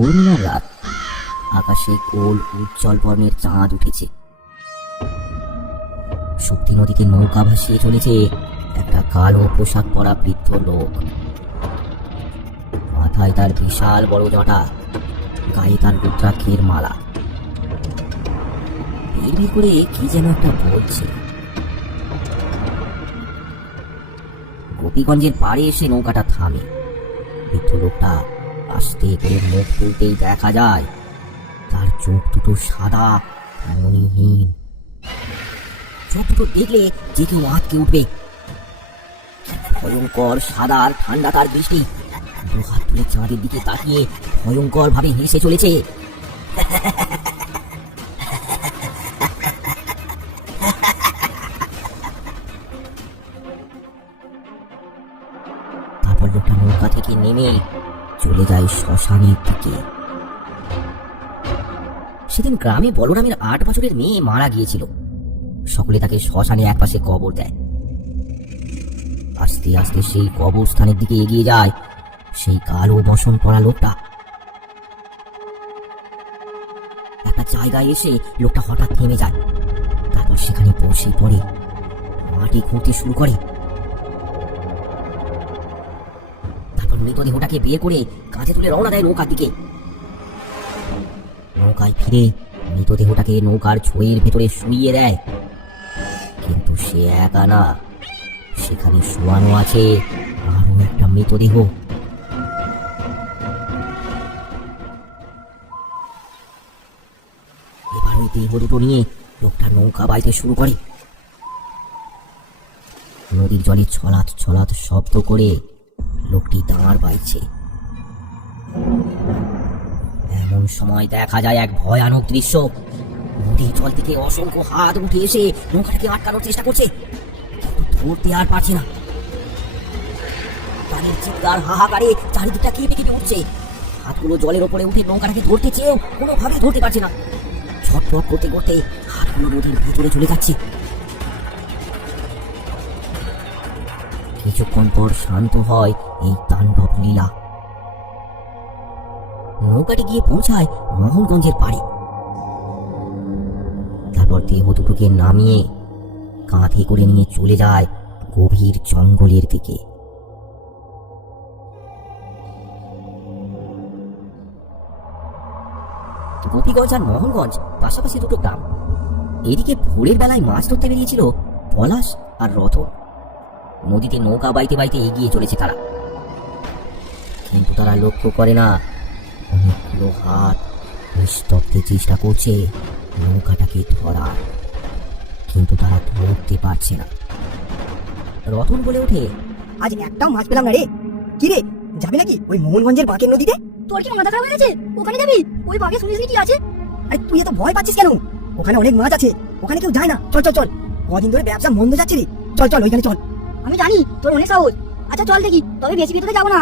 পূর্ণিমার রাত, আকাশে গোল উজ্জ্বল বর্ণের চাঁদ উঠেছে। শক্তি নদীতে নৌকা ভাসিয়ে চলেছে একটা কালো পোশাক পরা বৃদ্ধ লোক। মাথায় তার বিশাল বড় জটা, গায়ে তার রুদ্রাক্ষের মালা। বিড় করে কি যেন একটা বলছে। গোপীগঞ্জের পাড়ে এসে নৌকাটা থামে। বৃদ্ধ লোকটা আস্তে করে মুখ তুলতেই দেখা যায় তার চোখ দুটো সাদা, মণিহীন। চোখ দুটো দেখলে যে কেউ আঁতকে উঠবে। ভয়ঙ্কর সাদা আর ঠান্ডা তার দৃষ্টি। দু হাত তুলে চাঁদের দিকে তাকিয়ে ভয়ঙ্কর ভাবে হেসে চলেছে। তারপর লোকটা নৌকা থেকে নেমে চলে যায় শ্মশানের দিকে। সেদিন গ্রামে বলরামের 8 বছরের মেয়ে মারা গিয়েছিল। সকলে তাকে শ্মশানে একপাশে কবর দেয়। আস্তে আস্তে সেই কবরস্থানের দিকে এগিয়ে যায় সেই কালো বসন পরা লোকটা। একটা জায়গায় এসে লোকটা হঠাৎ থেমে যায়। তারপর সেখানে বসে পড়ে মাটি খুঁড়তে শুরু করে। তারপর মৃতদেহটাকে বিয়ে করে কাঁধে তুলে রওনা দেয় নৌকার দিকে। নৌকায় ফিরে মৃতদেহটাকে নৌকার ছোঁয়ের ভেতরে শুইয়ে দেয়। কিন্তু সে একা না, সেখানে শোয়ানো আছে আরো একটা মৃতদেহ। এবার ওই দেহ দুটো নিয়ে লোকটা নৌকা বাইতে শুরু করে। নদীর জলে ছলাৎ ছলাৎ শব্দ করে লোকটি দাঁড় বাইছে। এমন সময় দেখা যায় এক ভয়ানক দৃশ্য। নদীর জল থেকে অসংখ্য হাত উঠে এসে নৌকাটাকে আটকানোর চেষ্টা করছে, কিন্তু ধরতে আর পারছে না। তাদের চিৎকার হাহাকারে চারিদিকটা কেঁপে কেঁপে উঠছে। হাতগুলো জলের ওপরে উঠে নৌকাটাকে ধরতে চেয়েও কোনোভাবেই ধরতে পারছে না। ছটফট করতে করতে হাতগুলো নদীর ভিতরে চলে যাচ্ছে। কিছুক্ষণ পর শান্ত হয় এই তাণ্ডব লীলা। নৌকাটি গিয়ে পৌঁছায় মোহনগঞ্জের পাড়ে। তারপর দেহ দুটোকে নামিয়ে কাঁধে করে নিয়ে চলে যায় গভীর জঙ্গলের দিকে। গোপীগঞ্জ আর মোহনগঞ্জ পাশাপাশি দুটো গ্রাম। এদিকে ভোরের বেলায় মাছ ধরতে বেরিয়েছিল পলাশ আর রতন। নদীতে নৌকা বাইতে বাইতে এগিয়ে চলেছে তারা, কিন্তু তারা লক্ষ্য করে না অনেকগুলো হাত নিস্তব্ধে চেষ্টা করছে নৌকাটাকে ধরা, কিন্তু তারা ধরতে পারছে না। রতন বলে ওঠে, আজ একটাও মাছ পেলাম না রে। কি রে, যাবে নাকি ওই মোহনগঞ্জের বাঁকের নদীতে? তোর কি মাথা খারাপ হয়ে গেছে? ওখানে যাবি? ওই বাঁকে শুনিস কি আছে? আরে তুই এত ভয় পাচ্ছিস কেন? ওখানে অনেক মাছ আছে, ওখানে কেউ যায় না। চল চল চল, কদিন ধরে ব্যবসা মন্দ যাচ্ছে রে। চল চল ওইখানে চল। আমি জানি তোর অনেক সাহস। আচ্ছা চল দেখি, তবে বেশি ভিতরে যাবো না।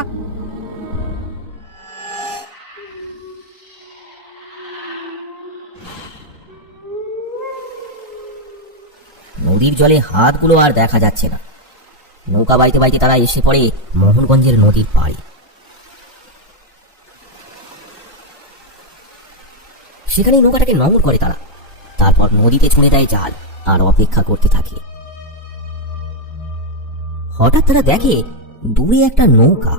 নদীর জলে হাতগুলো আর দেখা যাচ্ছে না। নৌকা বাইতে বাইতে তারা এসে পড়ে মোহনগঞ্জের নদীর পাড়ে। সেখানেই নৌকাটাকে নোঙর করে তারা। তারপর নদীতে ছুঁড়ে দেয় জাল আর অপেক্ষা করতে থাকে। হঠাৎ তারা দেখে দূরে একটা নৌকা।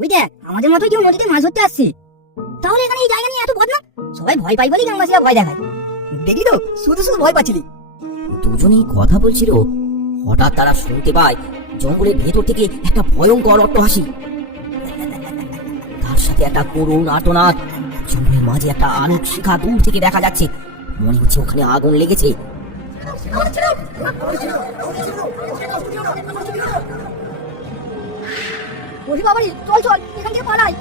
ওই দেখ, আমাদের মতোই কেউ নদীতে মাছ ধরতে আসছে। তাহলে এখানে এই জায়গা নিয়ে এত বদনাম? সবাই ভয় পাই বলেই গ্রামবাসীরা ভয় দেখায়। দেখলি তো, শুধু শুধু ভয় পাচ্ছিলি। দুজনেই কথা বলছিল, হঠাৎ তারা শুনতে পায় জঙ্গলের ভেতর থেকে একটা ভয়ঙ্কর অট্টহাসি। তার সাথে একটা করুণ আর্তনাদ। জঙ্গলের মাঝে একটা আলোক শিখা দূর থেকে দেখা যাচ্ছে। মনে হচ্ছে ওখানে আগুন লেগেছে। ওরে বাবারে, চল চল এখান থেকে পালাই।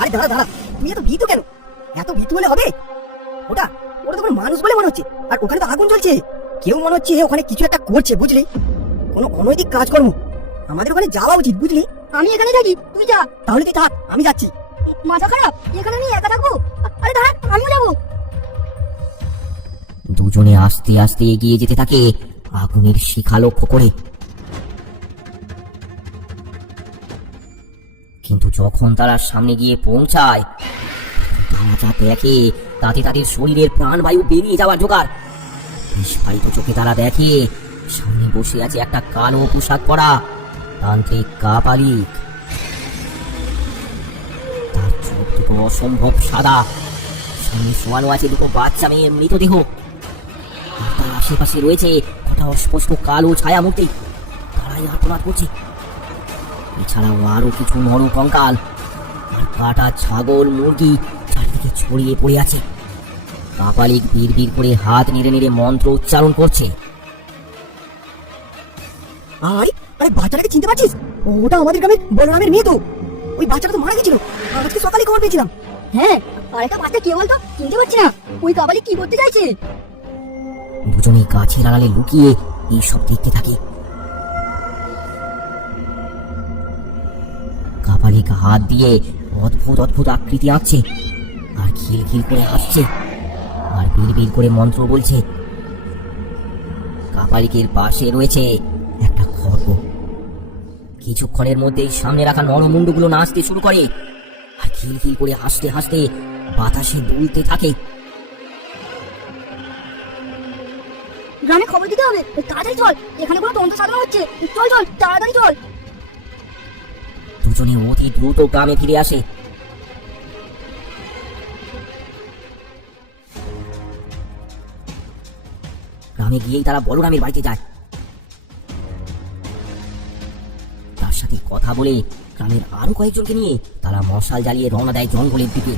আরে দাঁড়া দাঁড়া, তুই এত ভীতু কেন? এত ভীতু হলে হবে? ওটা ওটা তো কোনো মানুষ বলে মনে হচ্ছে, আর ওখানে তো আগুন জ্বলছে। কেউ মনে হচ্ছে ওখানে কিছু একটা করছে, বুঝলি? কোনো অনৈতিক কাজকর্ম। আমাদের ওখানে যাওয়া উচিত, বুঝলি? আমি এখানে থাকি, তুই যা। তাহলে তুই থাক, আমি যাচ্ছি। মাথা খারাপ? এখানে আমি একা থাকবো? আরে দাঁড়া, আমিও যাবো। দুজনে আস্তে আস্তে এগিয়ে যেতে থাকে আগুনের শিখা লক্ষ্য করে। কিন্তু যখন তারা সামনে গিয়ে পৌঁছায়, তারা যা দেখে তাতে তাদের শরীরের প্রাণবায়ু বেরিয়ে যাওয়ার জোগাড়। বিস্ফারিত চোখে তারা দেখে সামনে বসে আছে একটা কালো পোশাক পরা তান্ত্রিক কাপালিক। তার চোখ দুটো অসম্ভব সাদা, সামনে শোয়ানো আছে দুটো বাচ্চা মেয়ের মৃতদেহ, আর তার আশেপাশে রয়েছে একটা অস্পষ্ট কালো ছায়ামূর্তি, তারাই আত্মনাদ করছে। এছাড়াও আরো কিছু নরকঙ্কাল আর কাটা ছাগল মুরগি চারিদিকে ছড়িয়ে পড়ে আছে। কাপালিক বিড় করে হাত নেড়ে নেড়ে মন্ত্র উচ্চারণ করছে। আরে আরে বাচ্চাটাকে চিনতে পারছিস? ওটা আমাদের গ্রামের বলরামের মেয়ে তো। ওই বাচ্চাটা তো মারা গেছিল, আজকে সকালে খবর পেয়েছিলাম। হ্যাঁ, আরেকটা বাচ্চা কে বলতো? চিনতে পারছি না। ওই কাবালি কি করতে চাইছে? দুজনেই গাছের আড়ালে লুকিয়ে এইসব দেখতে থাকে। কাপালিক হাত দিয়ে অদ্ভুত অদ্ভুত আকৃতি আঁকছে আর খিলখিল করে হাসছে আর বিড় করে মন্ত্র বলছে। কাপালিকের পাশে রয়েছে একটা খড়গ। কিছুক্ষণের মধ্যেই সামনে রাখা নরমুণ্ডগুলো নাচতে শুরু করে আর খিলখিল করে হাসতে হাসতে বাতাসে দুলতে থাকে। গ্রামে খবর দিতে হবে, তাড়াতাড়ি চল। এখানে কোনো তন্ত্র সাধনা হচ্ছে। চল চল, তাড়াতাড়ি চল। দুজনে অতি দ্রুত গ্রামে ফিরে আসে। গ্রামে গিয়েই তারা বলরামের বাড়িতে যায়। তার সাথে কথা বলে গ্রামের আরো কয়েকজনকে নিয়ে তারা মশাল জ্বালিয়ে রওনা দেয় জঙ্গলের দিকে।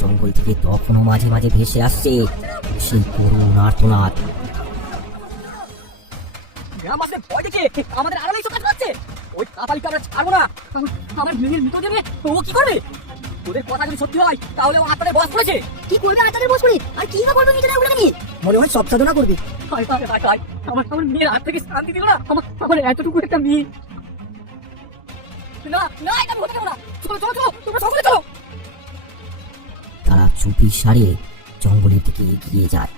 জঙ্গল থেকে তখনও মাঝে মাঝে ভেসে আসছে সেই করুণ আর্তনাদ। গ্রামবাসীদের ভয় দেখে আমাদের আড়ালেই তো কাজ করছে। ওই কাপালিকে আমরা ছাড়বো না। আমার মেয়ের মৃতদেহ ও কি করবে? তোদের কথা যদি সত্যি হয় তাহলে ও আত্মারে বস করেছে। কি করবে আত্মারে বস করে? আর কি না করবে নিজেরা ওগুলোকে নিয়ে? মনে হয় সব সাধনা করবে। আমার মেয়ের হাত থেকে শান্তি দিল না। আমার এতটুকু একটা মেয়ে। না না, এটা হতে দেবো না। চলো চলো চলো, তোমরা সকলে চলো। তারা চুপি সারে জঙ্গলের দিকে এগিয়ে যায়।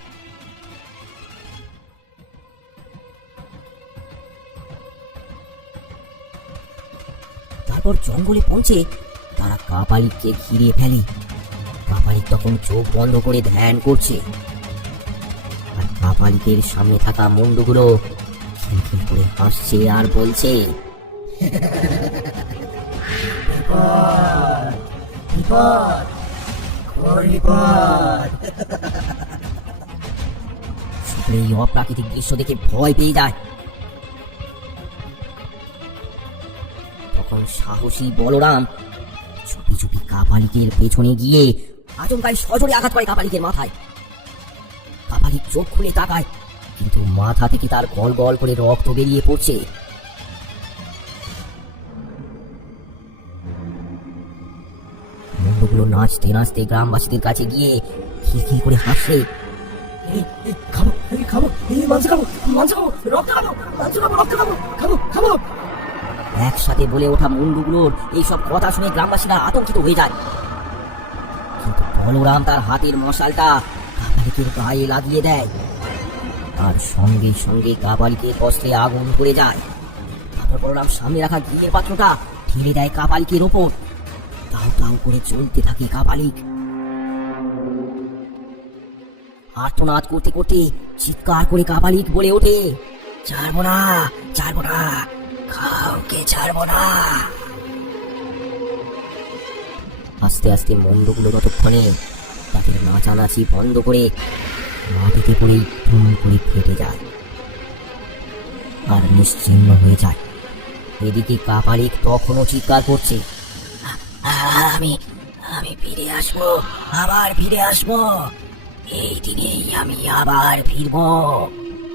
তারপর জঙ্গলে পৌঁছে তারা কাপালিককে ঘিরে ফেলে। কাপালিক তখন চোখ বন্ধ করে ধ্যান করছে আর কাপালিকের সামনে থাকা মুন্ডগুলো খিলখিল করে হাসছে আর বলছে, এই অপ্রাকৃতিক দৃশ্য দেখে ভয় পেয়ে যায়। তখন সাহসী বলরাম চুপি চুপি কাপালিকের পেছনে গিয়ে আচমকাই সজোরে আঘাত করে কাপালিকের মাথায়। কাপালিক চোখ খুলে তাকায়, কিন্তু মাথা থেকে তার গল গল করে রক্ত বেরিয়ে পড়ছে। মুন্ডগুলো নাচতে নাচতে গ্রামবাসীদের কাছে গিয়ে খিলখিল করে হাসে। খাবো খাবো, মাংস খাবো, মাংস খাবো, রক্ত খাবো, মাংস খাবো, রক্ত খাবো, খাবো খাবো। একসাথে বলে ওঠা মুন্ডুগুলোর এইসব কথা শুনে গ্রামবাসীরা আতঙ্কিত হয়ে যায়। কিন্তু বলরাম তার হাতের মশালটা কাপালিকের গায়ে লাগিয়ে দেয় আর সঙ্গে সঙ্গে কাপালিকের বস্ত্রে আগুন ধরে যায়। তারপর বলরাম সামনে রাখা ঘিয়ের পাত্রটা ঠেলে দেয় কাপালিকের ওপর। তাও তাও করে চলতে থাকে কাপালিক। আর্তনাদ করতে করতে চিৎকার করে কাপালিক বলে ওঠে, ছাড়বো না, ছাড়বো না, কাউকে ছাড়বো না। আস্তে আস্তে মুন্ডগুলো ততক্ষণে তাদের নাচানাচি বন্ধ করে মাটিতে পড়েই ধুম করে ফেটে যায় আর নিশ্চিহ্ন হয়ে যায়। এদিকে কাপালিক তখনও চিৎকার করছে, আমি আমি ফিরে আসবো, আবার ফিরে আসবো, এই দিনেই আমি আবার ফিরবো।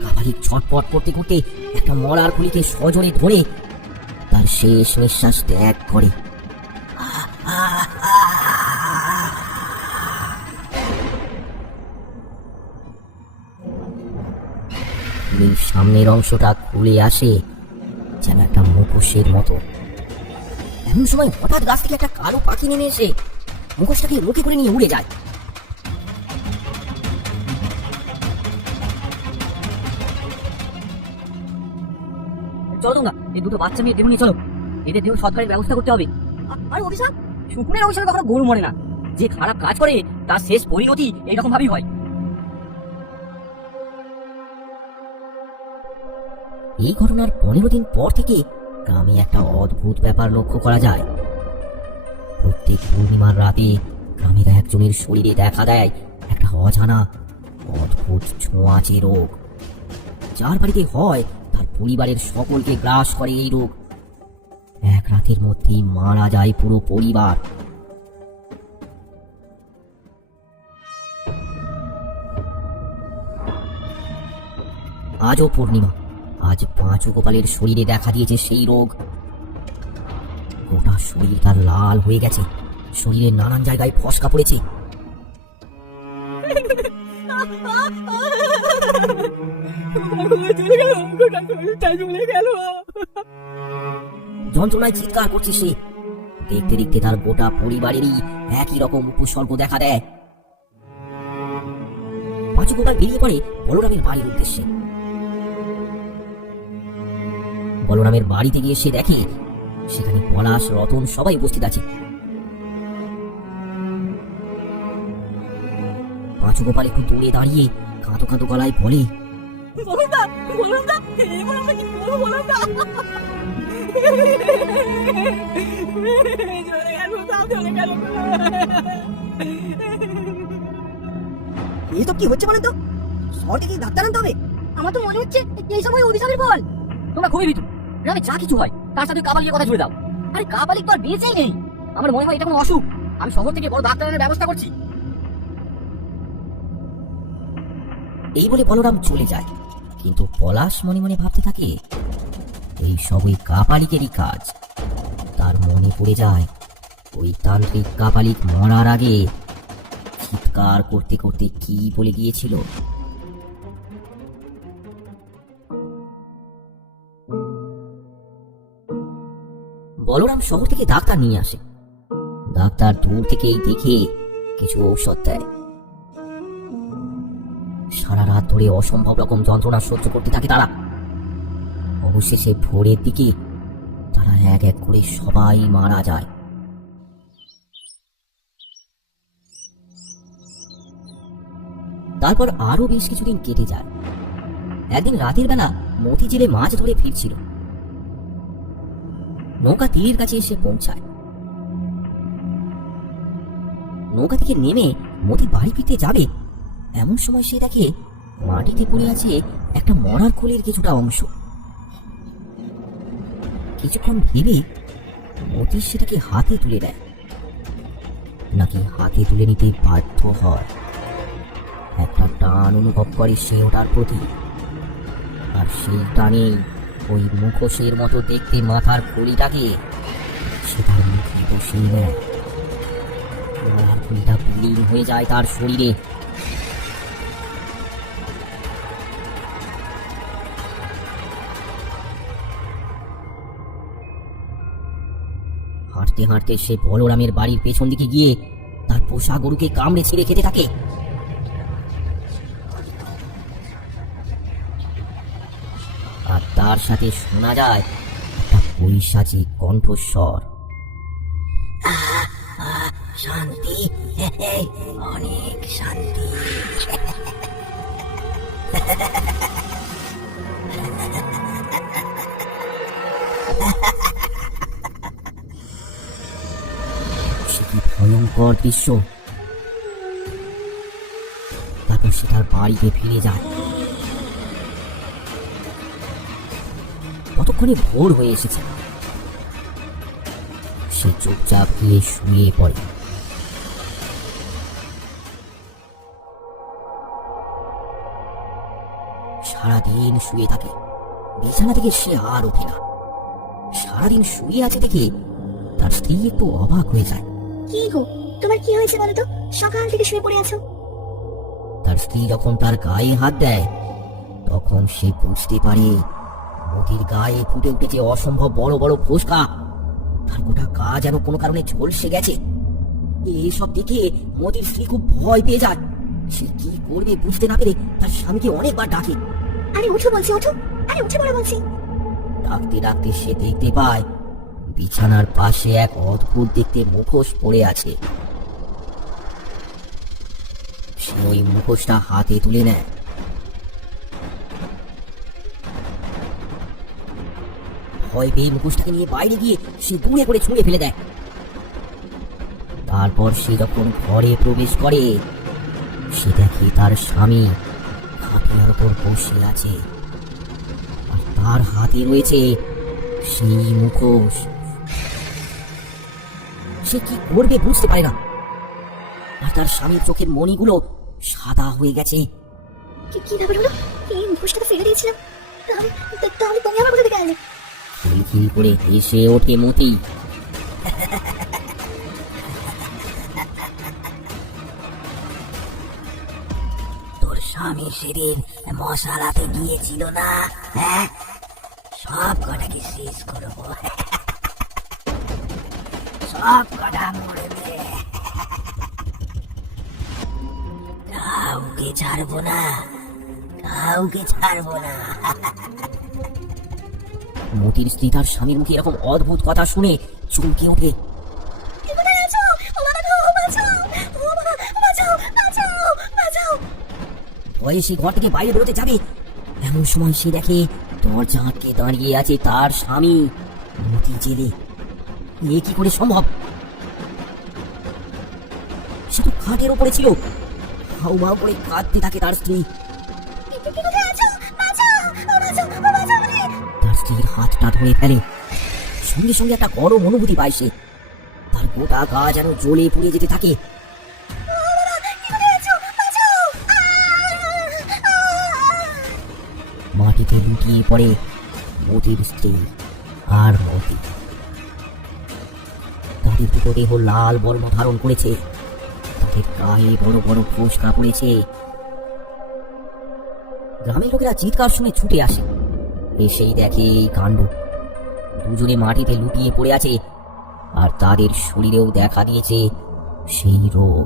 কাপালিক ছটপট করতে করতে একটা মরার খুলিকে সজোরে ধরে তার শেষ নিঃশ্বাস ত্যাগ করে। সামনের অংশটা খুলে আসে যেন একটা মুখোশের মতো। এমন সময় হঠাৎ গাছ থেকে একটা কালো পাখি নেমে এসে মুখোশটাকে মুখে করে নিয়ে উড়ে যায়। চলো তোমরা এই দুটো বাচ্চা মেয়ে দেহ নিয়ে চলো, এদের দেহ সৎকারের ব্যবস্থা করতে হবে। আর অভিশাপ? শুকুনের অভিশাপে কখনো গরু মরে না। যে খারাপ কাজ করে তার শেষ পরিণতি এইরকম ভাবেই হয়। এই ঘটনার 15 দিন পর থেকে গ্রামে একটা অদ্ভুত ব্যাপার লক্ষ্য করা যায়। প্রত্যেক পূর্ণিমার রাতে গ্রামের একজনের শরীরে দেখা দেয় একটা অজানা অদ্ভুত ছোঁয়াচে রোগ। যার বাড়িতে হয় তার পরিবারের সকলকে গ্রাস করে এই রোগ। এক রাতের মধ্যেই মারা যায় পুরো পরিবার। আজও পূর্ণিমা, আজ পাঁচু গোপালের শরীরে দেখা দিয়েছে সেই রোগ। গোটা শরীর তার লাল হয়ে গেছে, শরীরের নানান জায়গায় ফসকা পড়েছে। যন্ত্রণায় চিৎকার করছে সে। দেখতে দেখতে তার গোটা পরিবারেরই একই রকম উপসর্গ দেখা দেয়। পাঁচু গোপাল বেরিয়ে পড়ে বলরামের বাড়ির উদ্দেশ্যে। বলরামের বাড়িতে গিয়ে সে দেখে সেখানে পলাশ, রতন সবাই উপস্থিত আছে। পাঁচু গোপাল একটু দূরে দাঁড়িয়ে কাঁদো কাঁদো গলায় বলে, এই তো কি হচ্ছে বলেন তো? শহরে কি ডাক্তার আনতে হবে? আমার তো মনে হচ্ছে এই সময় অভিশাপের ফল। তোমরা খুবই ভীতু। গ্রামে যা কিছু হয় তার সাথে কাবালিকের কথা জুড়ে দাও। আরে কাবালিক তো আর বেঁচেই নেই। আমার মনে হয় এটা কোনো অসুখ। আমি শহর থেকে বড় ডাক্তার আনার ব্যবস্থা করছি। এই বলে বলরাম চলে যায়। কিন্তু পলাশ মনে মনে ভাবতে থাকে, এই সব ওই কাপালিকেরই কাজ। তার মনে পড়ে যায় ওই তান্ত্রিক কাপালিক মরার আগে চিৎকার করতে করতে কি বলে গিয়েছিল। বলরাম শহর থেকে ডাক্তার নিয়ে আসে। ডাক্তার দূর থেকেই দেখে কিছু ঔষধ দেয়। সারা রাত ধরে অসম্ভব রকম যন্ত্রণা সহ্য করতে থাকে তারা। অবশেষে ভোরের দিকে তারা এক এক করে সবাই মারা যায়। তারপর আরো বেশ কিছুদিন কেটে যায়। একদিন রাতের বেলা মতি জেলে মাছ ধরে ফিরছিল। নৌকা তীরের কাছে এসে পৌঁছায়। নৌকা থেকে নেমে মতি বাড়ি ফিরতে যাবে, এমন সময় সে দেখে মাটিতে পড়ে আছে একটা মরার কোলের কিছুটা অংশ। কিছুক্ষণ ভেবে মতি সেটাকে হাতে তুলে দেয়, নাকি হাতে তুলে নিতে বাধ্য হয়। একটা টান অনুভব করে সে ওটার প্রতি, আর সেই টানেই ওই মুখোশের মতো দেখতে মাথার খুলিটাকে সে তার মুখে বসিয়ে নেয়। মাথার খুলিটা বিলীন হয়ে যায় তার শরীরে। হাঁটতে হাঁটতে সে বলরামের বাড়ির পেছন দিকে গিয়ে তার পোষা গরুকে কামড়ে ছিঁড়ে খেতে থাকে। আর তার সাথে শোনা যায় একটা পৈশাচিক কণ্ঠস্বর, শান্তি, অনেক শান্তি। সে কি ভয়ঙ্কর দৃশ্য। তারপর সে তার বাড়িতে ফিরে যায়। ততক্ষণে ভোর হয়ে এসেছে। সে চুপচাপ গিয়ে শুয়ে পড়ে। সারাদিন শুয়ে থাকে। বিছানা থেকে সে আর ওঠে না। সারাদিন শুয়ে আছে দেখে তার স্ত্রী একটু অবাক হয়ে যায়। কি গো, তোমার কি হয়েছে বলো তো? সকাল থেকে শুয়ে পড়ে আছো। তার স্ত্রী যখন তার গায়ে হাত দেয় তখন সে বুঝতে পারে মতির গায়ে ফুটে উঠেছে অসম্ভব বড় বড় ফোসকা। তার গোটা গা যেন কোনো কারণে ঝলসে গেছে। এইসব দেখে মতির স্ত্রী খুব ভয় পেয়ে যায়। সে কি করবে বুঝতে না পেরে তার স্বামীকে অনেকবার ডাকে। আরে উঠো বলছি, উঠো, আরে উঠে পড়ো বলছি। ডাকতে ডাকতে সে দেখতে পায় বিছানার পাশে এক অদ্ভুত দেখতে মুখোশ পড়ে আছে। সে ওই মুখোশটা হাতে তুলে নেয়। ভয় পেয়ে মুখোশটাকে নিয়ে বাইরে গিয়ে সে দূরে করে ছুঁড়ে ফেলে দেয়। তারপর সে যখন ঘরে প্রবেশ করে, সে দেখে তার স্বামী খাটিয়ার উপর বসে আছে, আর তার হাতে রয়েছে সেই মুখোশ। সে কি করবে বুঝতে পারে না, আর তার স্বামীর চোখের মণিগুলো সাদা হয়ে গেছে। কি ব্যাপার হলো? এই মুখোশটা তো ফেলে দিয়েছিলাম। তাহলে তাহলে তুমি আমার কোথা থেকে আনলে? খিলখিল করে হেসে ওঠে মতি। তোর স্বামী সেদিন মশালাতে গিয়েছিল না, হ্যাঁ? সব কটাকে শেষ করবো, সব কটা মরবে, কাউকে ছাড়বো না, কাউকে ছাড়বো না। মতির স্ত্রী তার স্বামীর মুখে এরকম অদ্ভুত কথা শুনে চমকে ওঠে। ভয়ে সে ঘর থেকে বাইরে বেরোতে যাবে, এমন সময় সে দেখে দরজা আটকে দাঁড়িয়ে আছে তার স্বামী মতি জেলে। এ কি করে সম্ভব? সে তো খাটের ওপরে ছিল। হাউমাউ করে কাঁদতে থাকে তার স্ত্রী। তার স্ত্রীর হাতটা ধরে ফেলে। সঙ্গে সঙ্গে একটা গরম অনুভূতি পায় সে। তার গোটা গা যেন জ্বলে পুড়ে যেতে থাকে। মাটিতে লুটিয়ে পড়ে মতির স্ত্রী আর মতি। তাদের দুটো দেহ লাল বর্ণ ধারণ করেছে, তাদের গায়ে বড় বড় ফোসকা পড়েছে। গ্রামের লোকেরা চিৎকার শুনে ছুটে আসে। এসেই দেখে এই কাণ্ড। দুজনে মাটিতে লুটিয়ে পড়ে আছে, আর তাদের শরীরেও দেখা দিয়েছে সেই রোগ।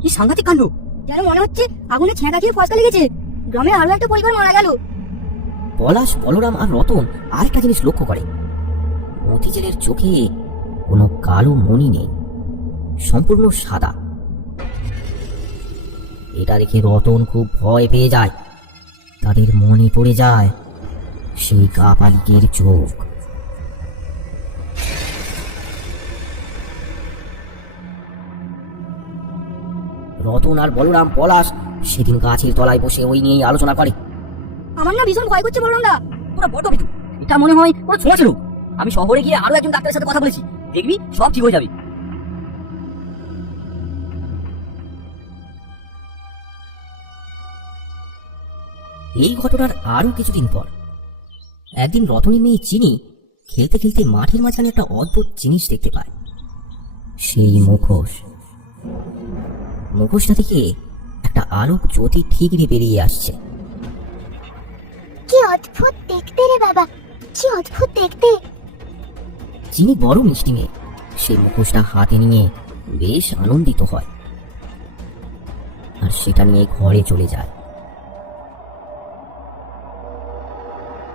কি সাংঘাতিক কাণ্ড! যেন মনে হচ্ছে আগুনে ছ্যাঁকা খেয়ে ফসকা লেগেছে। গ্রামের আরো একটা পরিবার মারা গেল। পলাশ, বলরাম আর রতন আরেকটা জিনিস লক্ষ্য করে। মতিঝিলের চোখে কোনো কালো মণি নেই, সম্পূর্ণ সাদা। এটা দেখে রতন খুব ভয় পেয়ে যায়। তাদের মনে পড়ে যায় সেই কাপালিকের চোখ। রতন আর বলরাম, পলাশ সেদিন গাছের তলায় বসে ওই নিয়েই আলোচনা করে। আমার না ভীষণ ভয় করছে বলরাম দা। তোরা বড্ড ভীতু। এটা মনে হয় কোনো ছোঁয়া ছিল। আমি শহরে গিয়ে আরো একজন ডাক্তারের সাথে কথা বলেছি, দেখবি সব ঠিক হয়ে যাবে। এই ঘটনার আরো কিছুদিন পর একদিন রতনের মেয়ে চিনি খেলতে খেলতে মাঠের মাঝখানে একটা অদ্ভুত জিনিস দেখতে পায়। সেই মুখোশ। মুখোশটা থেকে একটা আলোক জ্যোতি ঠিকরে বেরিয়ে আসছে। কি অদ্ভুত দেখতে রে বাবা, কি অদ্ভুত দেখতে। চিনি বড় মিষ্টি মেয়ে। সেই মুখোশটা হাতে নিয়ে বেশ আনন্দিত হয়, আর সেটা নিয়ে ঘরে চলে যায়।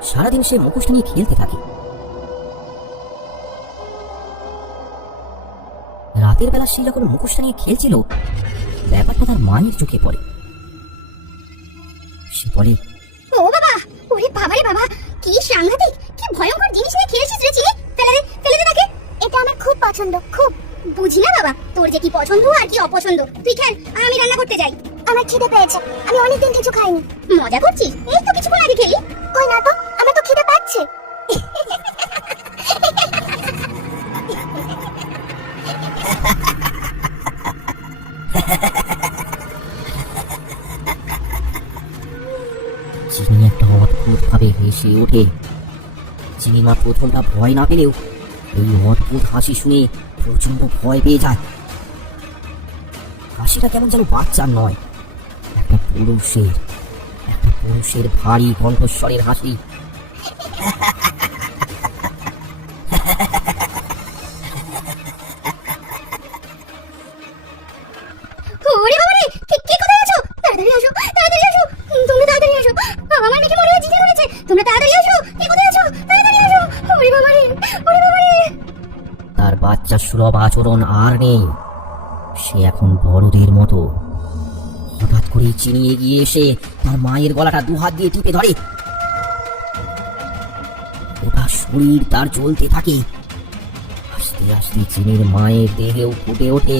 সারাদিন সে মুখোশটা নিয়ে খেলতে থাকে। রাতের বেলা সে যখন মুখোশটা নিয়ে খেলছিল, ব্যাপারটা তার মায়ের চোখে পড়ে। সে বলে, ও বাবা, ওরে বাবা রে বাবা, কি সাংঘাতিক, কি ভয়ঙ্কর জিনিস নিয়ে খেলছিস রে চিনি। ফেলে দে তাকে। এটা আমার খুব পছন্দ, খুব। বুঝি না বাবা, তোর যে কি পছন্দ আর কি অপছন্দ। তুই খেল, আমি রান্না করতে যাই। আমার খিদে পেয়েছে, আমি অনেকদিন কিছু খাইনি। মজা করছিস? এই তো কিছুক্ষণ আগে খেলি। কই না তো, আমার তো খিদে পাচ্ছে। চিনি একটা অদ্ভুত ভাবে হেসে ওঠে। চিনিমা প্রথমটা ভয় না পেলেও এই অদ্ভুত হাসি শুনে প্রচন্ড ভয় পেয়ে যায়। হাসিটা কেমন যেন বাচ্চার নয়, একটা পুরুষের ভারী কণ্ঠস্বরের হাসি। ওরে বাবা রে, কে কোথায় আছো? তাড়াতাড়ি আসো, তাড়াতাড়ি আসো। তোমরা তাড়াতাড়ি আসো। আমার মেয়েকে মনে হয় জিতে ধরেছে। তোমরা তাড়াতাড়ি আসো। কে কোথায় আছো? তার বাচ্চা সুলভ আচরণ আর নেই। সে এখন বড়দের মতো। হঠাৎ করে চিনি এগিয়ে এসে তার মায়ের গলাটা দুহাত দিয়ে টিপে ধরে। ওটা শরীর তার জ্বলতে থাকে। আস্তে আস্তে চিনির মায়ের দেহেও ফুটে ওঠে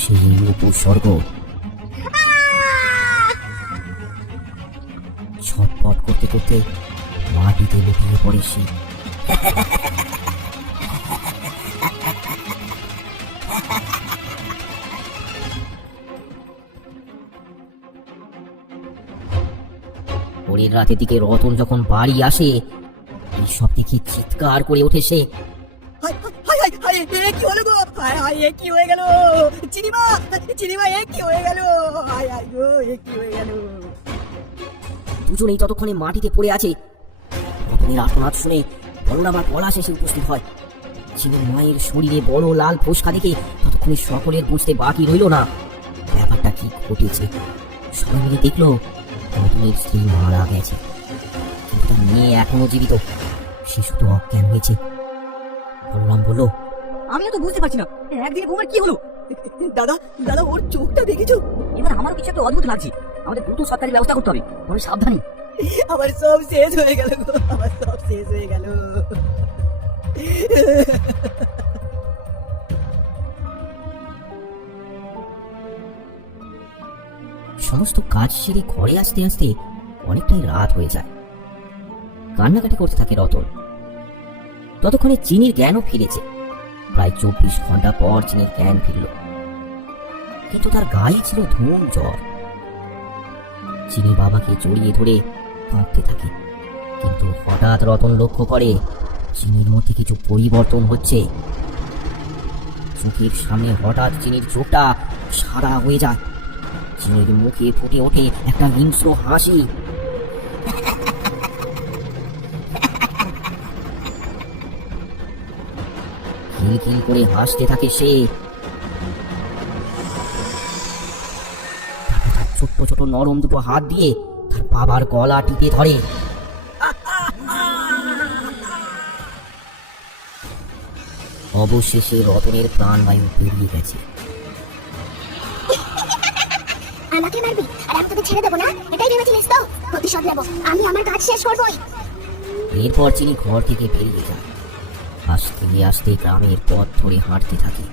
সেই উপসর্গ। ছটপট করতে করতে মাটিতে লুটিয়ে পড়ে সে। পরের রাতের দিকে রতন যখন বাড়ি আসে, এইসব দেখে চিৎকার করে ওঠে সে। হাই হাই হাই হাই, এ কি হলো গো? হাই হাই, এ কি হয়ে গেল? চিনিমা, চিনিমা, এ কি হয়ে গেল? হাই হাই গো, এ কি হয়ে গেল? দুজনেই ততক্ষণে মাটিতে পড়ে আছে। রতনের আর্তনাদ শুনে বলরাম আর পলাশ এসে উপস্থিত হয়। চিনির মায়ের শরীরে বড় লাল ফোসকা দেখে ততক্ষণে সকলের বুঝতে বাকি রইল না ব্যাপারটা কি ঘটেছে। সবাই মিলে দেখলো রতনের স্ত্রী মারা গেছে, কিন্তু তার মেয়ে এখনো জীবিত। সে শুধু অজ্ঞান হয়েছে। বলরাম বলল, আমিও তো বুঝতে পারছি না একদিনে বৌমার কি হলো। দাদা দাদা, ওর চোখটা দেখেছো? এবার আমারও কিছু একটা অদ্ভুত লাগছে। আমাদের দ্রুত সরকারি ব্যবস্থা করতে হবে, তবে সাবধানে। আমার সব শেষ হয়ে গেল গো, আমার সব শেষ হয়ে গেল। সমস্ত কাজ সেরে ঘরে আসতে আসতে অনেকটাই রাত হয়ে যায়। কান্নাকাটি করতে থাকে রতন। ততক্ষণে চিনির জ্ঞানও ফিরেছে। প্রায় 24 ঘন্টা পর চিনির জ্ঞান ফিরল, কিন্তু তার গায়ে ছিল ধুম জ্বর। চিনি বাবাকে জড়িয়ে ধরে কাঁদতে থাকে, কিন্তু হঠাৎ রতন লক্ষ্য করে চিনির মধ্যে কিছু পরিবর্তন হচ্ছে। চোখের সামনে হঠাৎ চিনির চোখটা সাদা হয়ে যায়। চিনির মুখে ফুটে ওঠে একটা হিংস্র হাসি। খিলখিল করে হাসতে থাকে সে। তারপর তার ছোট্ট ছোট নরম দুটো হাত দিয়ে তার বাবার গলা টিপে ধরে। অবশেষে রতনের প্রাণবায়ু বেরিয়ে গেছে। আমাকে মারবি আর আমি তোকে ছেড়ে দেবো না, এটাই ভেবেছিলিস তো? প্রতিশোধ নেবো, আমি আমার কাজ শেষ করবোই। এরপর চিনি ঘর থেকে বেরিয়ে যায়। আস্তে আস্তে গ্রামের পথ ধরে হাঁটতে থাকে।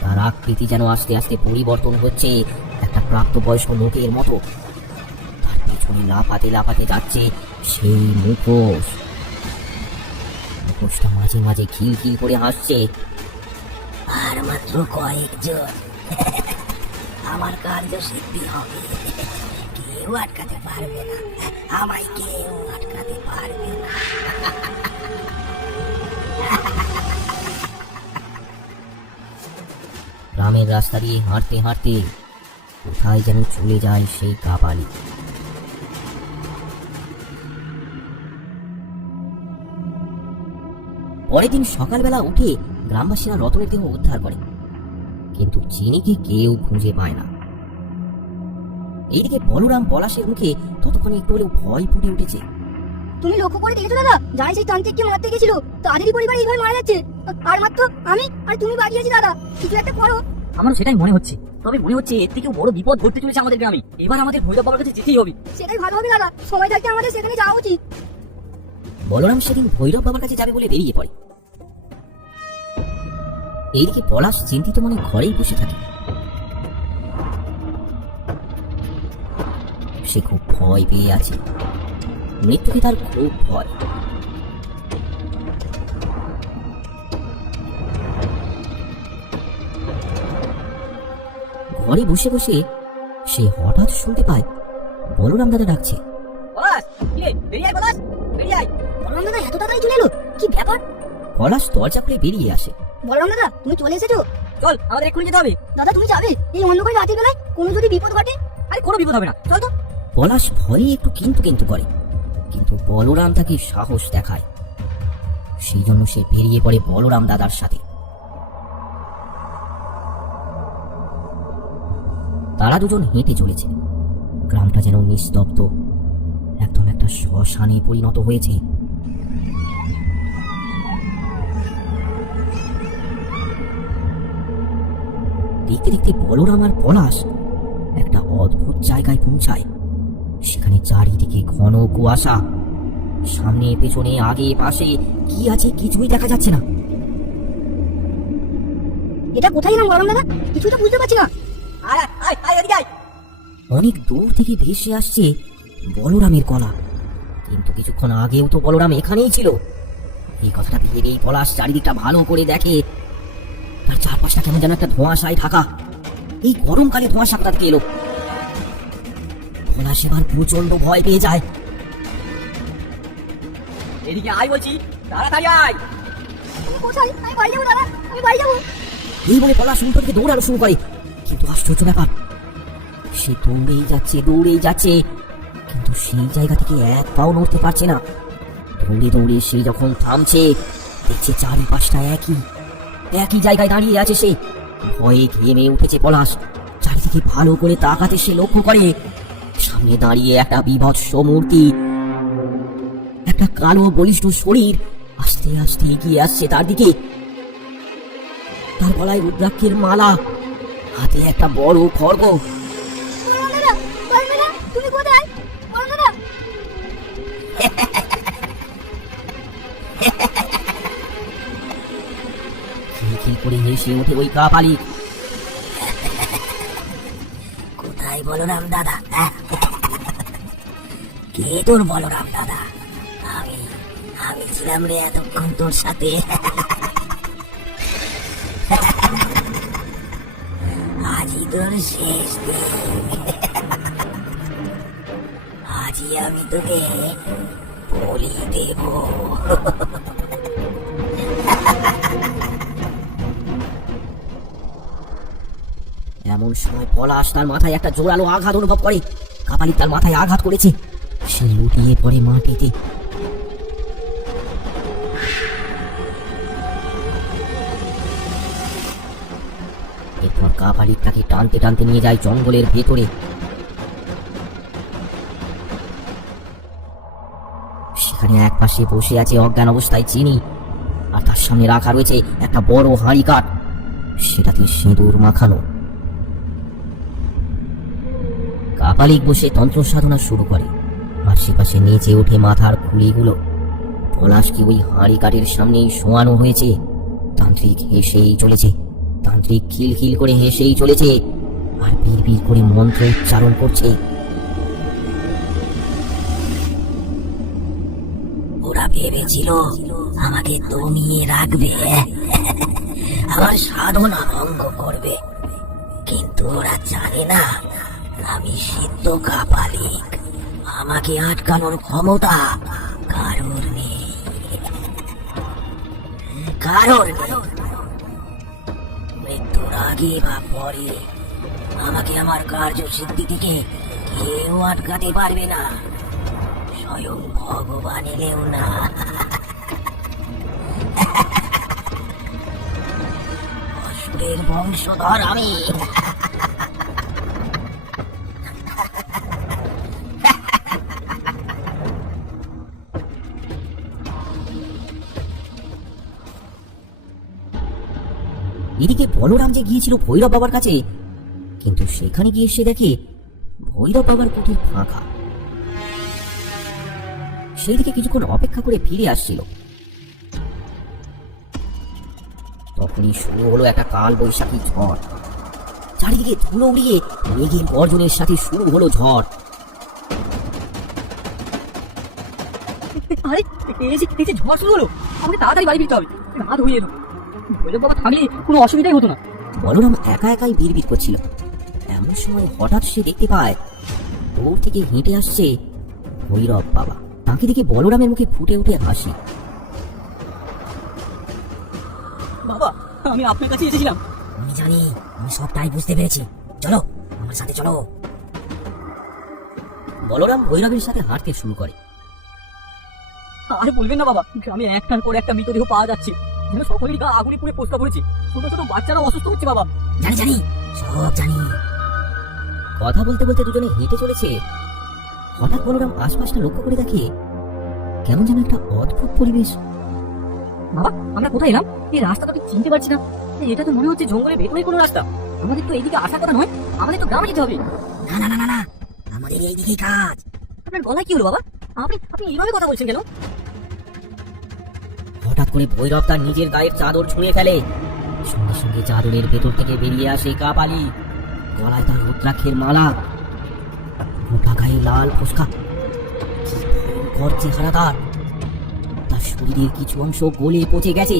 তার আকৃতি যেন আস্তে আস্তে পরিবর্তন হচ্ছে একটা প্রাপ্তবয়স্ক লোকের মতো। তার পেছনে লাফাতে লাফাতে যাচ্ছে সেই মুখোশ। মুখোশটা মাঝে মাঝে খিলখিল করে হাসছে। আর মাত্র কয়েকজন, আমার কার্য সিদ্ধি হবে। কেউ আটকাতে পারবে না, আমায় কেউ আটকাতে পারবে না। গ্রামের রাস্তা দিয়ে হাঁটতে হাঁটতে কোথায় যেন চলে যায় সেই কাপালি। পরের দিন সকালবেলা উঠে গ্রামবাসীরা রতনের দেহ উদ্ধার করে, কিন্তু চিনিকে কেউ খুঁজে পায় না। এইদিকে বলরাম পলাশের মুখে ততক্ষণে একটু হলেও ভয় ফুটে উঠেছে। তুমি লক্ষ্য করে দেখেছো দাদা, যাই সেই তান্ত্রিককে মারতে গেছিল তাদেরই পরিবার এইভাবে মারা যাচ্ছে। আর মাত্র আমি আর তুমি বাকি আছি। দাদা কিছু একটা করো। আমারও সেটাই মনে হচ্ছে, তবে মনে হচ্ছে এর থেকেও বড় বিপদ ঘটতে চলেছে আমাদের গ্রামে। এবার আমাদের ভৈরব বাবার কাছে যেতেই হবে। সেটাই ভালো হবে দাদা, সময় থাকতে আমাদের সেখানে যাওয়া উচিত। বলরাম সেদিন ভৈরব বাবার কাছে যাবে বলে বেরিয়ে পড়ে। এইদিকে পলাশ চিন্তিত মনে ঘরেই বসে থাকে। সে খুব ভয় পেয়ে আছে। মৃত্যুকে তার খুব ভয়। ঘরে বসে বসে সে হঠাৎ শুনতে পায় বলরাম দাদা ডাকছে। পলাশ, কি রে? বেরিয়ে আয় পলাশ, বেরিয়ে আয়। বলরাম দাদা এত তাড়াতাড়ি চলে এলো, কি ব্যাপার? পলাশ দরজা খুলে বেরিয়ে আসে। বলরাম দাদা তুমি চলে এসেছো? চল, আমাদের এক্ষুনি যেতে হবে। দাদা তুমি যাবে এই অন্ধকার রাতের বেলায়? কোনো যদি বিপদ ঘটে? আরে কোনো বিপদ হবে না, চল তো। পলাশ ভয়ে একটু কিন্তু কিন্তু করে, কিন্তু বলরাম তাকে সাহস দেখায়। সেই জন্য সে বেরিয়ে পড়ে বলরাম দাদার সাথে। তারা দুজন হেঁটে চলেছে। গ্রামটা যেন নিস্তব্ধ, একদম একটা শ্মশানে পরিণত হয়েছে। দেখতে দেখতে বলরাম আর পলাশ একটা অদ্ভুত জায়গায় পৌঁছায়। সেখানে চারিদিকে ঘন কুয়াশা, সামনে পেছনে আগে পাশে কি আছে কিছুই দেখা যাচ্ছে না। এটা কোথায় এলাম বলরাম দাদা, কিছু তো বুঝতে পারছি না। আয় আয় আয় এদিকে আয়। অনেক দূর থেকে ভেসে আসছে বলরামের গলা, কিন্তু কিছুক্ষণ আগেও তো বলরাম এখানেই ছিল। এই কথাটা ভেবেই পলাশ চারিদিকটা ভালো করে দেখে। তার চারপাশটা কেমন যেন একটা ধোঁয়াশায় ঢাকা। এই গরমকালে ধোঁয়াশা কোথা থেকে এলো? পলাশ এবার প্রচন্ড ভয় পেয়ে যায়। এদিকে আয় বলছি, তাড়াতাড়ি আয়। তুমি কোথায়? আমি বাড়ি যাবো দাদা, আমি বাড়ি যাবো। এই বলে পলাশ উল্টো দিকে দৌড়ানো শুরু করে। কিন্তু আশ্চর্য ব্যাপার, সে দৌড়েই যাচ্ছে, কিন্তু সেই জায়গা থেকে এক পাও নড়তে পারছে না। দৌড়ে দৌড়ে সে যখন থামছে, দেখছে চারিপাশটা একই জায়গায় দাঁড়িয়ে আছে সে। ভয়ে ঘেমে উঠেছে পলাশ। চারিদিকে ভালো করে তাকাতে সে লক্ষ্য করে সামনে দাঁড়িয়ে একটা বীভৎস মূর্তি, একটা কালো বলিষ্ঠ শরীর আস্তে আস্তে এগিয়ে আসছে তার দিকে। তার গলায় রুদ্রাক্ষের মালা, হাতে একটা বড় খড়গ। বলরাম দাদা, বলবে না তুমি কোথায়? বলরাম দাদা, খিলখিল করে হেসে ওঠে ওই কাপালিক। কোথায় বলরাম দাদা? কে তোর বলরাম দাদা? আমি ছিলাম রে এতক্ষণ তোর সাথে। আজই তোর শেষ দিন। আজই আমি তোকে বলি দেব। এমন সময় পলাশ তার মাথায় একটা জোরালো আঘাত অনুভব করে। কাপালিক তার মাথায় আঘাত করেছে। সে লুটিয়ে পড়ে মাটিতে। এরপর কাপালিক তাকে টানতে টানতে নিয়ে যায় জঙ্গলের ভেতরে। সেখানে এক পাশে বসে আছে অজ্ঞান অবস্থায় চিনি, আর তার সামনে রাখা রয়েছে একটা বড় হাঁড়ি কাঠ, সেটাতে সিঁদুর মাখানো। কাপালিক বসে তন্ত্র সাধনা শুরু করে। আশেপাশে নেচে ওঠে মাথার খুলিগুলো। পলাশকে ওই হাঁড়ি কাঠের সামনেই শোয়ানো হয়েছে। তান্ত্রিক হেসেই চলেছে, তান্ত্রিক খিলখিল করে হেসেই চলেছে, আর বিড় করে মন্ত্র উচ্চারণ করছে। ওরা ভেবেছিল আমাকে দমিয়ে রাখবে, আমার সাধনা ভঙ্গ করবে, কিন্তু ওরা জানে না আমি সিদ্ধ কাপালিক। আমাকে আটকানোর ক্ষমতা কারোর নেই, মৃত্যুর আগে বা পরে আমাকে আমার কার্যসিদ্ধি থেকে কেউ আটকাতে পারবে না, স্বয়ং ভগবান এলেও না। অসুরের বংশধর আমি। এদিকে বলরাম যে গিয়েছিল ভৈরব বাবার কাছে, কিন্তু সেখানে গিয়ে সে দেখে ভৈরব বাবার কুটির ফাঁকা। সেই দিকে কিছুক্ষণ অপেক্ষা করে ফিরে আসছিল। তখনই শুরু হলো একটা কাল বৈশাখী ঝড়। চারিদিকে ধুলো উড়িয়ে মেঘের গর্জনের সাথে শুরু হলো ঝড়। আরে এই যে ঝড় শুরু হলো, আমাকে তাড়াতাড়ি বাড়ি ফিরতে হবে, রাত হয়ে এলো। ভৈরব বাবা থাকলে কোনো অসুবিধাই হতো না। বলরাম একা একাই বিড়বিড় করছিল। এমন সময় হঠাৎ সে দেখতে পায় দূর থেকে হেঁটে আসছে ভৈরব বাবা। তাকে দেখে বলরামের মুখে ফুটে উঠে হাসি। বাবা, আমি আপনার কাছে এসেছিলাম। আমি জানি, আমি সবটাই বুঝতে পেরেছি। চলো আমার সাথে চলো। বলরাম ভৈরবের সাথে হাঁটতে শুরু করে। আরে বলবেন না বাবা, গ্রামে একটার পর একটা মৃতদেহ পাওয়া যাচ্ছে, যেন সকলেরই গা আগুনে পুড়ে পোস্তা পড়েছে। ছোট ছোট বাচ্চারা অসুস্থ হচ্ছে বাবা। জানি সব জানি। কথা বলতে বলতে দুজনে হেঁটে চলেছে। হঠাৎ বলরাম আশপাশটা লক্ষ্য করে দেখে কেমন যেন একটা অদ্ভুত পরিবেশ। বাবা, আমরা কোথায় এলাম? এই রাস্তাটা ঠিক চিনতে পারছি না। এটা তো মনে হচ্ছে জঙ্গলের ভেতরে কোনো রাস্তা। আমাদের তো এইদিকে আসার কথা নয়, আমাদের তো গ্রামে যেতে হবে। না না না না না, আমাদের এই দিকেই কাজ। আপনার গলায় কি হলো বাবা? আপনি আপনি এইভাবে কথা বলছেন কেন? হঠাৎ করে ভৈরব তার নিজের গায়ের চাদর ছুঁড়ে ফেলে। সঙ্গে সঙ্গে চাদরের ভেতর থেকে বেরিয়ে আসে কাপালি। গলায় তার রুদ্রাক্ষের মালা, গোটা গায়ে লাল ফোসকা, কি ভয়ঙ্কর চেহারা তার। তার শরীরের কিছু অংশ গলে পচে গেছে,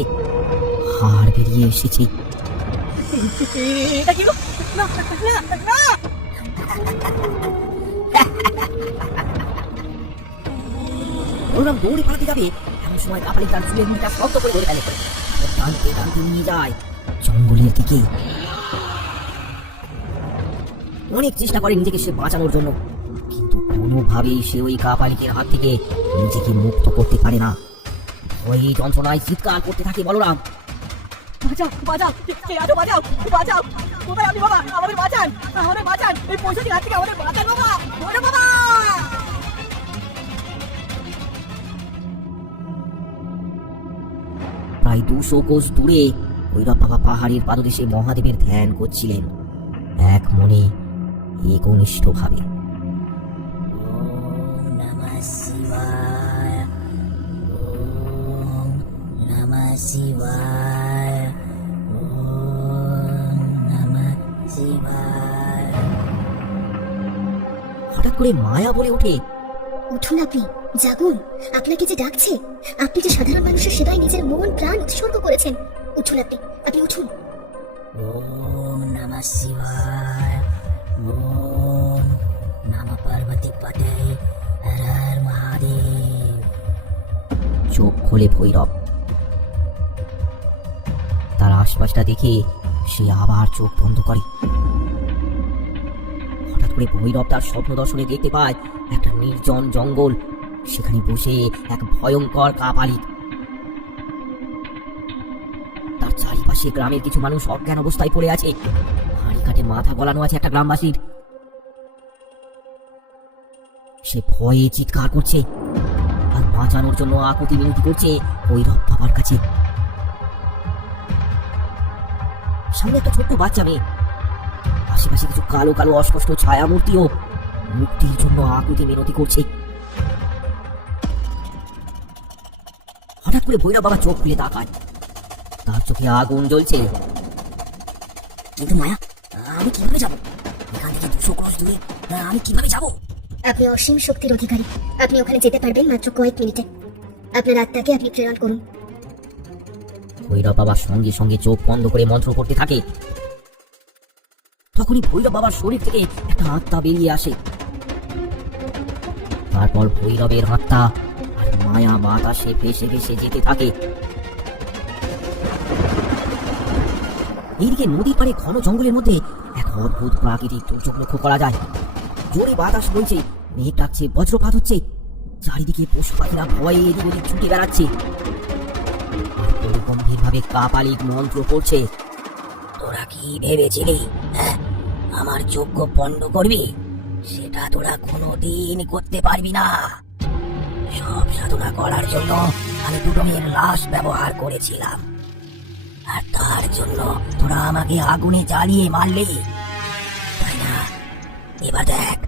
হাড় বেরিয়ে এসেছে। এটা কি গো? না না না! বলরাম দৌড়ে পালাতে যাবে, এমন সময় কাপালি তার চুলের মুখটা শক্ত করে ধরে ফেলে। তারপর টানতে টানতে নিয়ে যায় জঙ্গলের দিকে। অনেক চেষ্টা করে নিজেকে সে বাঁচানোর জন্য, কিন্তু কোনোভাবেই সে ওই কাপালিকের হাত থেকে নিজেকে মুক্ত করতে পারে না। ভয়ে যন্ত্রণায় চিৎকার করতে থাকে বলরাম। বাঁচাও বাঁচাও, কে আছো? বাঁচাও বাঁচাও, কোথায় আপনি বাবা? আমাদের বাঁচান, আমাদের বাঁচান, এই পয়সাটির হাত থেকে আমাদের বাঁচান বাবা, ওরে বাবা! প্রায় 200 কোষ দূরে ভৈরব বাবা পাহাড়ের পাদদেশে মহাদেবের ধ্যান করছিলেন, এক মনে একনিষ্ঠ ভাবে। ওম নমঃ শিবায়, ওম নমঃ শিবায়, ওম নমঃ শিবায়। হঠাৎ করে মায়া বলে ওঠে, উঠুন আপনি, জাগুন, আপনাকে যে ডাকছে। আপনি যে সাধারণ মানুষের সেবায় নিজের মন প্রাণ উৎসর্গ করেছেন। উঠুন আপনি, আপনি উঠুন। ওম নমঃ শিবায়, ওম নমঃ পার্বতী পতে, হর হর মহাদেব। চোখ খোলে ভৈরব। তার আশপাশটা দেখে সে আবার চোখ বন্ধ করে। হঠাৎ করে ভৈরব তার স্বপ্ন দর্শনে দেখতে পায় একটা নির্জন জঙ্গল, সেখানে বসে এক ভয়ঙ্কর কাপালিক। তার চারিপাশে গ্রামের কিছু মানুষ অজ্ঞান অবস্থায় পড়ে আছে, হাঁড়ি কাটে মাথা গলানো আছে একটা গ্রামবাসীর। সে ভয়ে চিৎকার করছে আর বাঁচানোর জন্য আকুতি মিনতি করছে ভৈরব বাবার কাছে। সামনে একটা ছোট্ট বাচ্চা মেয়ে, আশেপাশে কিছু কালো কালো অস্পষ্ট ছায়া মূর্তিও মুক্তির জন্য আকুতি মিনতি করছে। হঠাৎ করে ভৈরব বাবা চোখ খুলে তাকায়, তার চোখে আগুন জ্বলছে। কিন্তু মায়া, আমি কিভাবে যাব? এখান থেকে 200 ক্রোশ দূরে আমি কিভাবে যাব? আপনি অসীম শক্তির অধিকারী, আপনি ওখানে যেতে পারবেন মাত্র কয়েক মিনিটে। আপনার আত্মাকে আপনি প্রেরণ করুন। ভৈরব বাবা সঙ্গে সঙ্গে চোখ বন্ধ করে মন্ত্র করতে থাকে। তখনই ভৈরব বাবার শরীর থেকে একটা আত্মা বেরিয়ে আসে। তারপর ভৈরবের আত্মা আর মায়া বাতাসে ভেসে ভেসে যেতে থাকে। এইদিকে নদীর পাড়ে ঘন জঙ্গলের মধ্যে এক অদ্ভুত প্রাকৃতিক দুর্যোগ লক্ষ্য করা যায়। জোরে বাতাস বইছে, মেঘ ডাকছে, বজ্রপাত হচ্ছে, চারিদিকে পশু পাখিরা ভয়ে এদিক ওদিক ছুটে বেড়াচ্ছে। গম্ভীর ভাবে কাপালিক মন্ত্র পড়ছে। তোরা কি ভেবেছিলি আমার যজ্ঞ পণ্ড করবি? সেটা তোরা কোনোদিন করতে পারবি না। সব সাধনা করার জন্য আমি দুটো মেয়ের লাশ ব্যবহার করেছিলাম, আর তার জন্য তোরা আমাকে আগুনে জ্বালিয়ে মারলি, তাই না? এবার দেখ,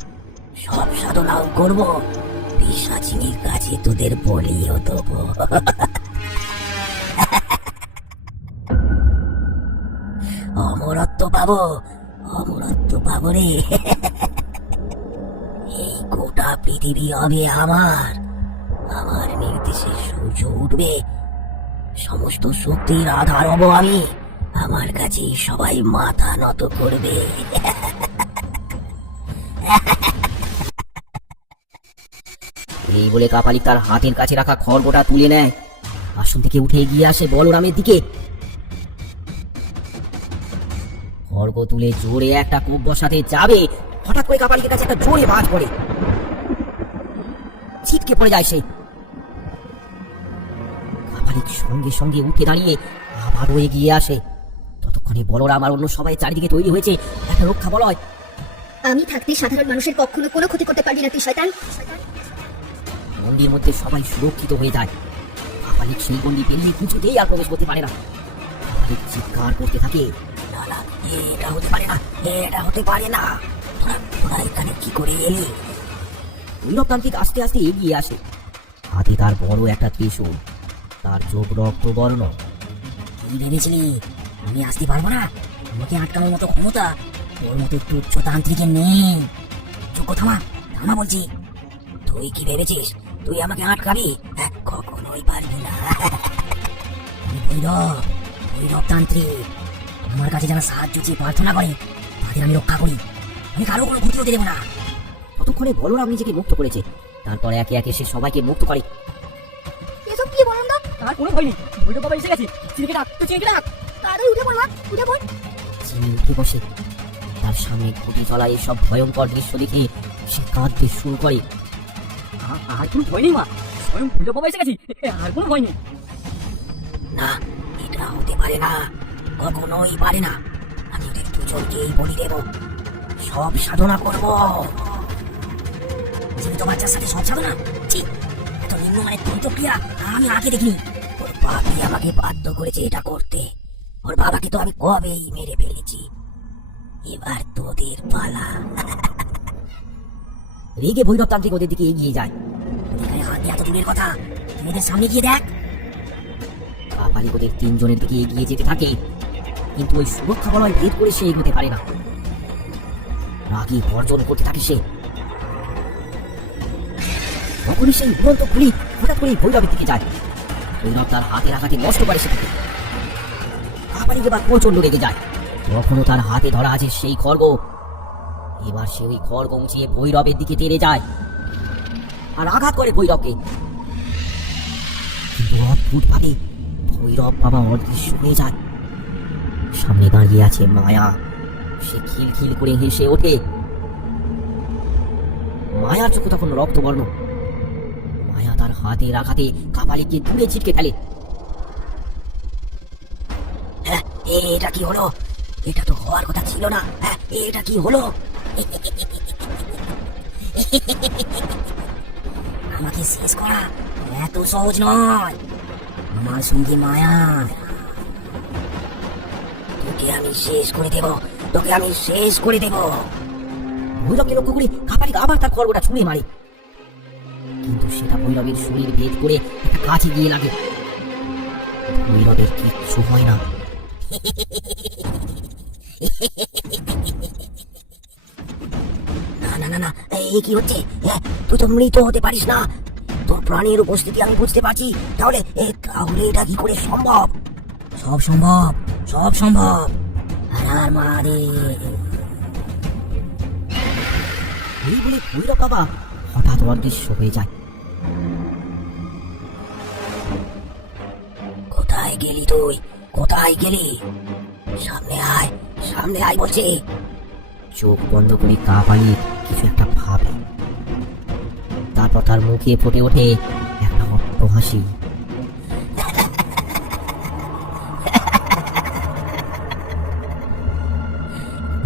সব সাধনাও করবো, পিশাচিনীর কাছে তোদের বলিও দেবো। অমরত্ব পাবো, অমরত্ব পাবো রে। এই গোটা পৃথিবী হবে আমার, আমার নির্দেশে সূর্য উঠবে, সমস্ত শক্তির আধার হব আমি, আমার কাছেই সবাই মাথা নত করবে। এই বলে কাপালিক তার হাতের কাছে রাখা খড়গটা তুলে নেয়, আসন থেকে উঠে এগিয়ে আসে বলরামের দিকে। খড়গ তুলে জোরে একটা কোপ বসাতে যাবে, হঠাৎ করে কাপালিকের কাছে একটা জোরে বাজ পড়ে, ছিটকে পড়ে যায় সে। কাপালিক সঙ্গে সঙ্গে উঠে দাঁড়িয়ে আবারও এগিয়ে আসে। ততক্ষণে বলরাম আর অন্য সবাই চারিদিকে তৈরি হয়েছে একটা রক্ষা বলয়। আমি থাকতে সাধারণ মানুষের কখনো কোনো ক্ষতি করতে পারবি না তুই শয়তান। গন্ডির মধ্যে সবাই সুরক্ষিত হয়ে যায়। কাপালিক সেই গন্ডি পেরিয়ে কিছুতেই আর প্রবেশ করতে পারে না। কাপালিক চিৎকার করতে থাকে, না না, এটা হতে পারে না, এটা হতে পারে না। তোরা এখানে কি করে এলি? ভৈরবতান্ত্রিক আস্তে আস্তে এগিয়ে আসে। হাতে তার বড় একটা ত্রিশূল, তার চোখ রক্ত বর্ণ। কি ভেবেছিলি আমি আসতে পারবো না? আমাকে আটকানোর মতো ক্ষমতা তোর মতো তুচ্ছ তান্ত্রিকের নেই। চোখ থামা, থামা বলছি। তুই কি ভেবেছিস তুই আমাকে আটকাবি? কখনোই পারবি না। আমি ভৈরব তান্ত্রিক। আমার কাছে যারা সাহায্য চেয়ে প্রার্থনা করে তাদের আমি রক্ষা করি। আমি কারো কোনো ক্ষতি হতে দেবো না। ততক্ষণে বলরাম নিজেকে মুক্ত করেছে। তারপর একে একে সে সবাইকে মুক্ত করে। এসব কি বলুন তো? তার কোনো ভয় নেই, ভৈরব বাবা এসে গেছে। চিনিকে ডাক, তুই চিনিকে ডাক। তাড়াতাড়ি উঠে পড় মা, উঠে পড়। চিনি উঠে বসে। তার সামনে ঘটি চলা এইসব ভয়ঙ্কর দৃশ্য দেখে সে কাঁদতে শুরু করে। আর কোনো ভয় নেই মা, স্বয়ং ভৈরব বাবা এসে গেছে, আর কোনো ভয় নেই। না, এটা হতে পারে না, কখনোই পারে না। আমি ওদের দুজনকেই বলি দেব, সব সাধনা করব। জীবিত বাচ্চার সাথে সব সাধনা? ঠিক, এত নিম্নমানের তন্ত্রক্রিয়া আমি আগে দেখিনি। ওর বাপি আমাকে বাধ্য করেছে এটা করতে। ওর বাবাকে তো আমি কবেই মেরে ফেলেছি। এবার তোদের পালা। রেগে ভৈরবতান্ত্রিক ওদের দিকে এগিয়ে যায়। ওদের হাতে এত দূরের কথা, তুই ওদের সামনে গিয়ে দেখ। কাপালিক ওদের তিনজনের দিকে এগিয়ে যেতে থাকে, কিন্তু ওই সুরক্ষা বলয় ভেদ করে সে এগোতে পারে না। রাগী গর্জন করতে থাকে সে। তখনই সেই উড়ন্ত গুলি হঠাৎ করে ভৈরবের দিকে যায়। ভৈরব তার হাতের আঘাতে নষ্ট করে সেটাকে। কাপালিক এবার প্রচন্ড রেগে যায়। তখনও তার হাতে ধরা আছে সেই খড়গ। এবার সে ওই খড়গ উঁচিয়ে ভৈরবের দিকে তেড়ে যায় আর আঘাত করে ভৈরবকে। কিন্তু অদ্ভুত ভাবে ভৈরব বাবা অদৃশ্য হয়ে যায়। সামনে দাঁড়িয়ে আছে মায়া। সে খিলখিল করে হেসে ওঠে। মায়ার চোখ তখন রক্তবর্ণ। মায়া তার হাতের আঘাতে কাপালিককে দূরে ছিটকে ফেলে। এটা কি হলো? এটা তো হওয়ার কথা ছিল না। এটা কি হলো? আমাকে শেষ করা এত সহজ নয়। আমার সঙ্গে মায়া, তোকে আমি শেষ করে দেব, তোকে আমি শেষ করে দেব। ভৈরবকে লক্ষ্য করে কাপালিক আবার তার খড়গটা ছুঁড়ে মারে, কিন্তু সেটা ভৈরবের শরীর ভেদ করে একটা কাছে গিয়ে লাগে। ভৈরবের কিচ্ছু হয় না। না না না না, এই কি হচ্ছে? তুই তো মৃত হতে পারিস না। তোর প্রাণের উপস্থিতি আমি বুঝতে পারছি। তাহলে এটা কি করে সম্ভব? সব সম্ভব, সব সম্ভব। আর মহাদেব। এই বলে ভৈরব বাবা হঠাৎ অদৃশ্য হয়ে যায়। কোথায় গেলি তুই? কোথায় গেলি? সামনে আয়, সামনে আয় বলছি। চোখ বন্ধ করে কাপালিক কিছু একটা ভাবে। তারপর তার মুখে ফুটে ওঠে একটা অট্ট হাসি।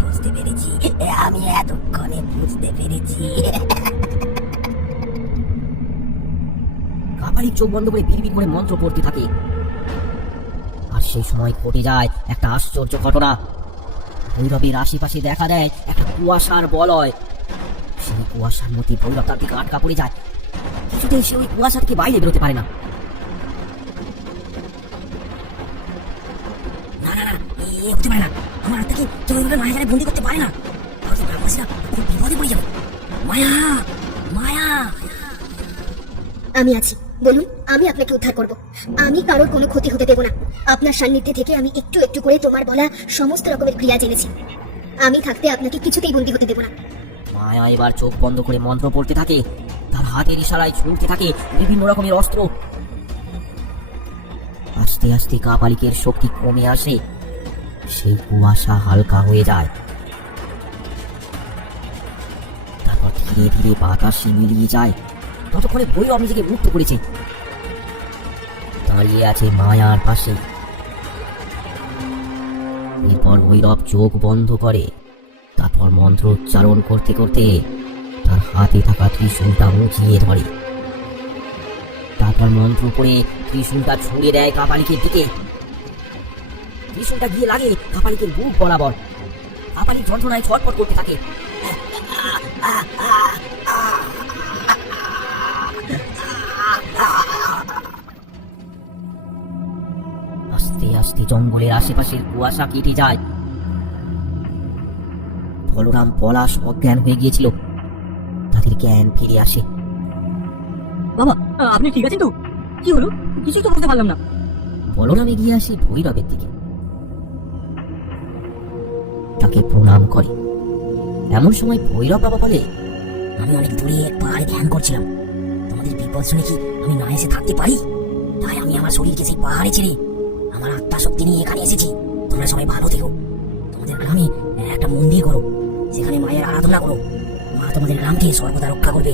বুঝতে পেরেছি, আমি এতক্ষণে বুঝতে পেরেছি। কাপালিক চোখ বন্ধ করে বিড়বিড় করে মন্ত্র পড়তে থাকে। আর সেই সময় ঘটে যায় একটা আশ্চর্য ঘটনা। ভৈরবের আশেপাশে দেখা দেয় একটা কুয়াশার বলয়। সেই কুয়াশার মধ্যে ভৈরব তার দিকে আটকা পড়ে যায়। কিছুতেই সে ওই কুয়াশা থেকে বাইরে বেরোতে পারে না। না না না, এ হতে পারে না। আমার হাত থেকে কেউ এভাবে মায়াজালে বন্দি করতে পারে না। খুব বিপদে পড়ে যাবে। মায়া, মায়া। আমি আছি, বলুন, আমি আপনাকে উদ্ধার করব। আমি কারোর কোনো ক্ষতি হতে দেব না। আপনার সান্নিধ্যে থেকে আমি একটু একটু করে তোমার বলা সমস্ত রকমের ক্রিয়া জেনেছি। আমি থাকতে আপনাকে কিছুতেই বন্দী হতে দেব না। মায়া এবার চোখ বন্ধ করে মন্ত্র পড়তে থাকে। তার হাতের ইশারায় ছুঁড়তে থাকে বিভিন্ন রকমের অস্ত্র। আস্তে আস্তে কাপালিকের শক্তি কমে আসে। সেই কুয়াশা হালকা হয়ে যায়। তারপর ধীরে ধীরে বাতাসে মিলিয়ে যায়। ততক্ষণে ভৈরব নিজেকে মুক্ত করেছে। দাঁড়িয়ে আছে মায়ার পাশে। এরপর ভৈরব চোখ বন্ধ করে। তারপর মন্ত্র উচ্চারণ করতে করতে তার হাতে থাকা ত্রিশূলটা উঁচিয়ে ধরে। তারপর মন্ত্র পড়ে ত্রিশূলটা ছুঁড়ে দেয় কাপালিকের দিকে। ত্রিশূলটা গিয়ে লাগে কাপালিকের বুক বরাবর। কাপালি যন্ত্রণায় ছটফট করতে থাকে। আস্তে আস্তে জঙ্গলের আশেপাশের কুয়াশা কেটে যায়। বলরাম পলাশ অজ্ঞান হয়ে গিয়েছিল, তাদের জ্ঞান ফিরে আসে। বাবা, আপনি ঠিক আছেন তো? কি হলো? কিছুই তো বুঝতে পারলাম না। বলরাম এগিয়ে আসে ভৈরবের দিকে, তাকে প্রণাম করে। এমন সময় ভৈরব বাবা বলে, আমি অনেক দূরে এক পাহাড়ে ধ্যান করছিলাম। তোমাদের বিপদ শুনে কি আমি না এসে থাকতে পারি? তাই আমি আমার শরীরকে সেই পাহাড়ে ছেড়ে আমার আত্মা শক্তি নিয়ে এখানে এসেছি। তোমরা সবাই ভালো থেকো। তোমাদের গ্রামে একটা মন্দির করো, সেখানে মায়ের আরাধনা করো। মা তোমাদের গ্রামকে সর্বদা রক্ষা করবে।